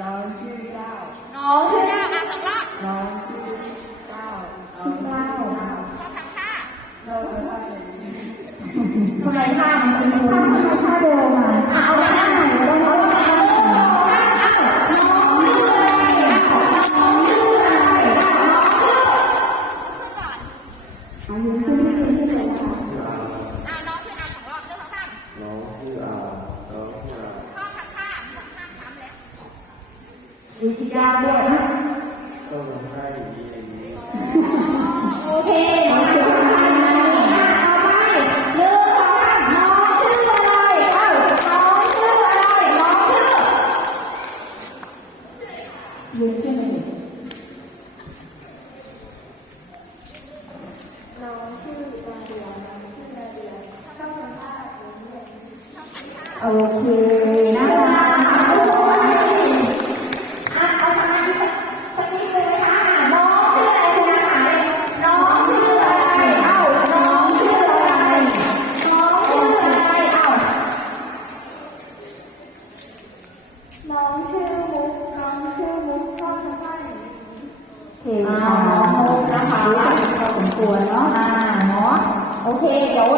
น้องชื่อเจ้าน้องชื่อเจ้าอาสองรอน้องชื่อเจ้าเจ้าข้าทำท่าเออท่าทำไมท่ามันเป็นท่าท่าเดิมอะเอาไปท่าไหนก็ได้เพราะว่าอายุากด้วยนะก็ลงได้อย่างนี้อย่างนี้โอเคน้องชื่ออะไรนะนี่อะต่อไปหนึ่งสองสามน้องชื่ออะไรเอ้าน้องชื่ออะไรน้องชื่อยืนขึ้นเลยน้องชื่อนาเดียน้องชื่อนาเดียชอบทำท่าแบบนี้เลยโอเคนะ น้องชื่อมุกน้องชื่อมุกชอบทำท่าอย่างนี้โอเคค่ะน้อนะคะพอสมควรเนาะอ่าเนาะโอเคเดี๋ยว